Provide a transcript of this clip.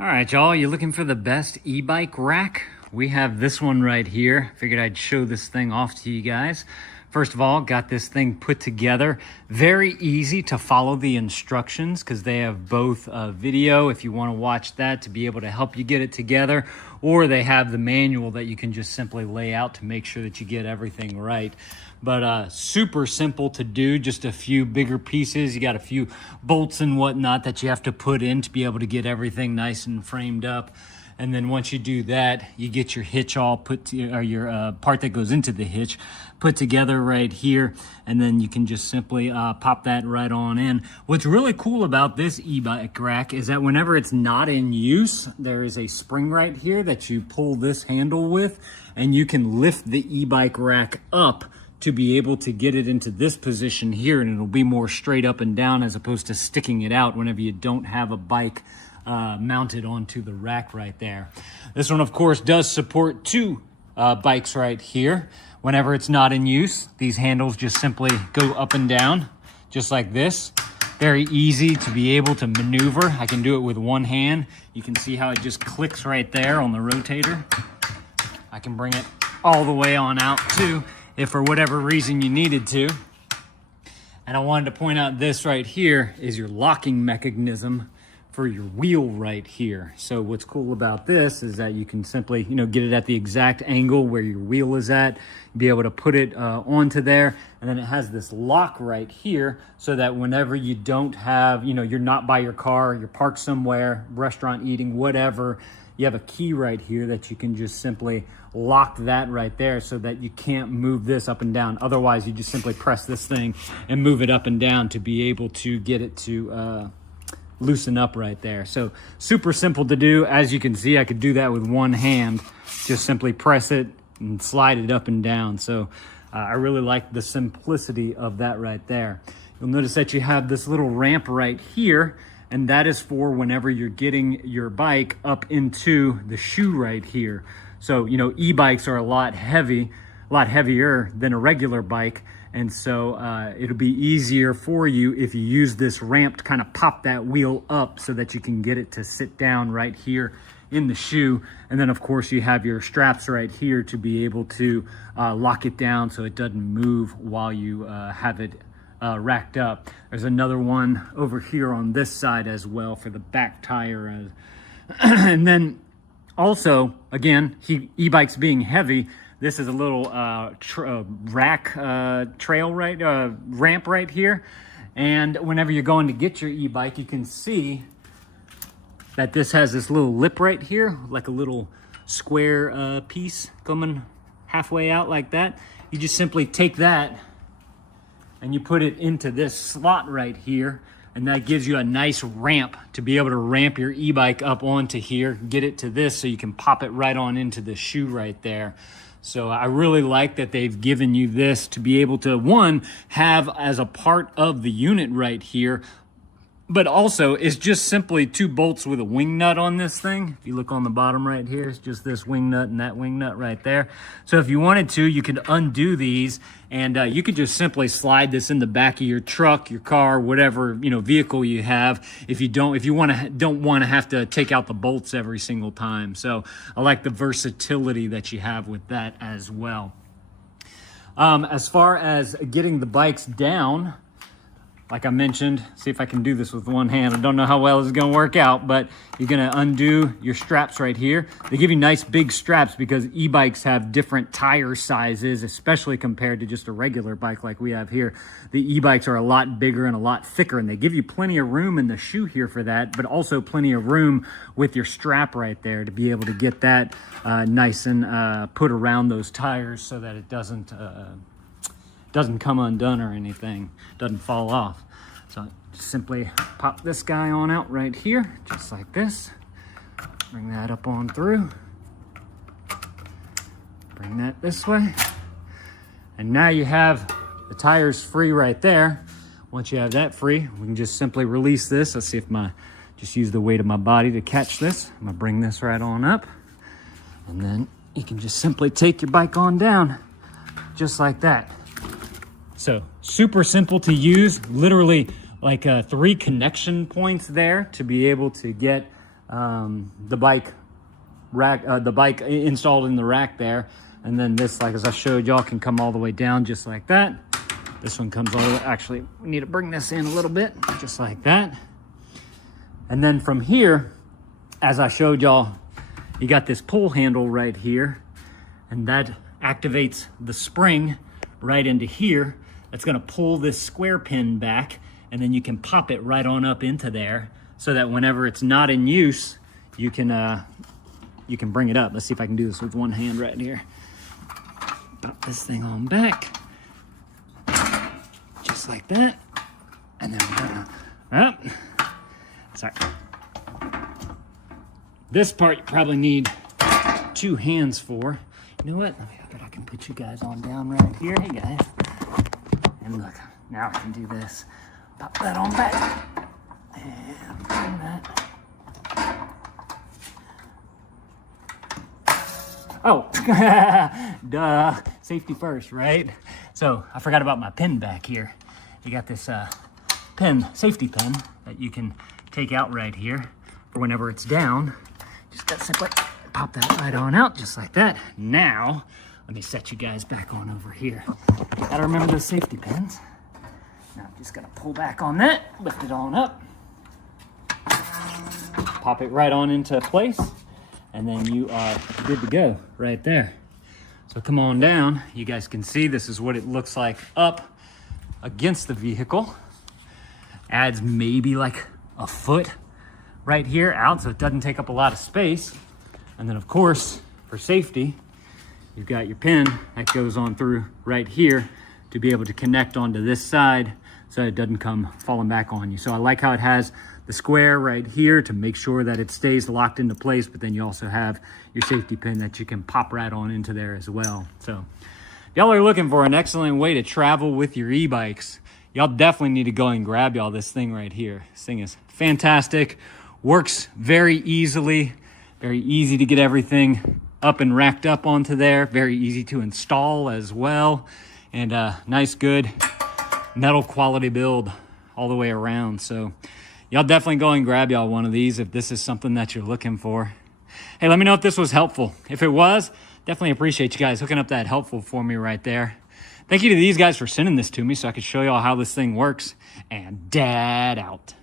All right, y'all, you looking for the best e-bike rack? We have this one right here. Figured I'd show this thing off to you guys. First of all, got this thing put together. Very easy to follow the instructions because they have both video if you want to watch that to be able to help you get it together, or they have the manual that you can just simply lay out to make sure that you get everything right. But super simple to do, just a few bigger pieces. You got a few bolts and whatnot that you have to put in to be able to get everything nice and framed up. And then once you do that, you get your hitch all put to, or your part that goes into the hitch put together right here. And then you can just simply pop that right on in. What's really cool about this e-bike rack is that whenever it's not in use, there is a spring right here that you pull this handle with, and you can lift the e-bike rack up to be able to get it into this position here, and it'll be more straight up and down as opposed to sticking it out whenever you don't have a bike mounted onto the rack right there. This one, of course, does support two bikes right here. Whenever it's not in use, these handles just simply go up and down, just like this. Very easy to be able to maneuver. I can do it with one hand. You can see how it just clicks right there on the rotator. I can bring it all the way on out too, if for whatever reason you needed to. And I wanted to point out this right here is your locking mechanism for your wheel right here. So what's cool about this is that you can simply, get it at the exact angle where your wheel is at, be able to put it onto there. And then it has this lock right here so that whenever you don't have, you're not by your car, you're parked somewhere, restaurant eating, whatever, you have a key right here that you can just simply lock that right there so that you can't move this up and down. Otherwise, you just simply press this thing and move it up and down to be able to get it to loosen up right there. So super simple to do. As you can see, I could do that with one hand. Just simply press it and slide it up and down. So I really like the simplicity of that right there. You'll notice that you have this little ramp right here, and that is for whenever you're getting your bike up into the shoe right here. So, e-bikes are a lot heavier than a regular bike. And so it'll be easier for you if you use this ramp to kind of pop that wheel up so that you can get it to sit down right here in the shoe. And then of course you have your straps right here to be able to lock it down so it doesn't move while you have it racked up. There's another one over here on this side as well for the back tire. And then also, again, e-bikes being heavy, this is a little ramp right here. And whenever you're going to get your e-bike, you can see that this has this little lip right here, like a little square piece coming halfway out like that. You just simply take that and you put it into this slot right here. And that gives you a nice ramp to be able to ramp your e-bike up onto here, get it to this so you can pop it right on into the shoe right there. So I really like that they've given you this to be able to, one, have as a part of the unit right here, but also it's just simply two bolts with a wing nut on this thing. If you look on the bottom right here, it's just this wing nut and that wing nut right there. So if you wanted to, you could undo these and you could just simply slide this in the back of your truck, your car, whatever vehicle you have. If you don't want to have to take out the bolts every single time. So I like the versatility that you have with that as well. As far as getting the bikes down, like I mentioned, see if I can do this with one hand. I don't know how well this is gonna work out, but you're gonna undo your straps right here. They give you nice big straps because e-bikes have different tire sizes, especially compared to just a regular bike like we have here. The e-bikes are a lot bigger and a lot thicker, and they give you plenty of room in the shoe here for that, but also plenty of room with your strap right there to be able to get that nice and put around those tires so that it doesn't come undone or anything, doesn't fall off. So just simply pop this guy on out right here, just like this. Bring that up on through. Bring that this way. And now you have the tires free right there. Once you have that free, we can just simply release this. Let's see if just use the weight of my body to catch this. I'm gonna bring this right on up. And then you can just simply take your bike on down, just like that. So super simple to use, literally like 3 connection points there to be able to get the bike rack, the bike installed in the rack there. And then this, like as I showed y'all, can come all the way down just like that. This one comes all the way, actually, we need to bring this in a little bit, just like that. And then from here, as I showed y'all, you got this pull handle right here, and that activates the spring right into here. That's gonna pull this square pin back, and then you can pop it right on up into there so that whenever it's not in use, you can bring it up. Let's see if I can do this with one hand right here. Pop this thing on back, just like that. And then we're gonna, sorry. This part you probably need 2 hands for. You know what? I bet I can put you guys on down right here. Hey guys. And look, now I can do this. Pop that on back. And bring that. Oh, duh, safety first, right? So I forgot about my pin back here. You got this pin, safety pin, that you can take out right here for whenever it's down. Just gotta simply pop that right on out, just like that. Now, let me set you guys back on over here. Gotta remember those safety pins. Now I'm just gonna pull back on that, lift it on up, pop it right on into place, and then you are good to go right there. So come on down. You guys can see this is what it looks like up against the vehicle. Adds maybe like a foot right here out, so it doesn't take up a lot of space. And then of course, for safety, you've got your pin that goes on through right here to be able to connect onto this side so it doesn't come falling back on you. So I like how it has the square right here to make sure that it stays locked into place, but then you also have your safety pin that you can pop right on into there as well. So if y'all are looking for an excellent way to travel with your e-bikes, y'all definitely need to go and grab y'all this thing right here. This thing is fantastic, works very easily, very easy to get everything up and racked up onto there, very easy to install as well, and nice, good metal quality build all the way around. So y'all definitely go and grab y'all one of these if this is something that you're looking for. Hey, let me know if this was helpful. If it was, definitely appreciate you guys hooking up that helpful for me right there. Thank you to these guys for sending this to me so I could show y'all how this thing works. And dad out.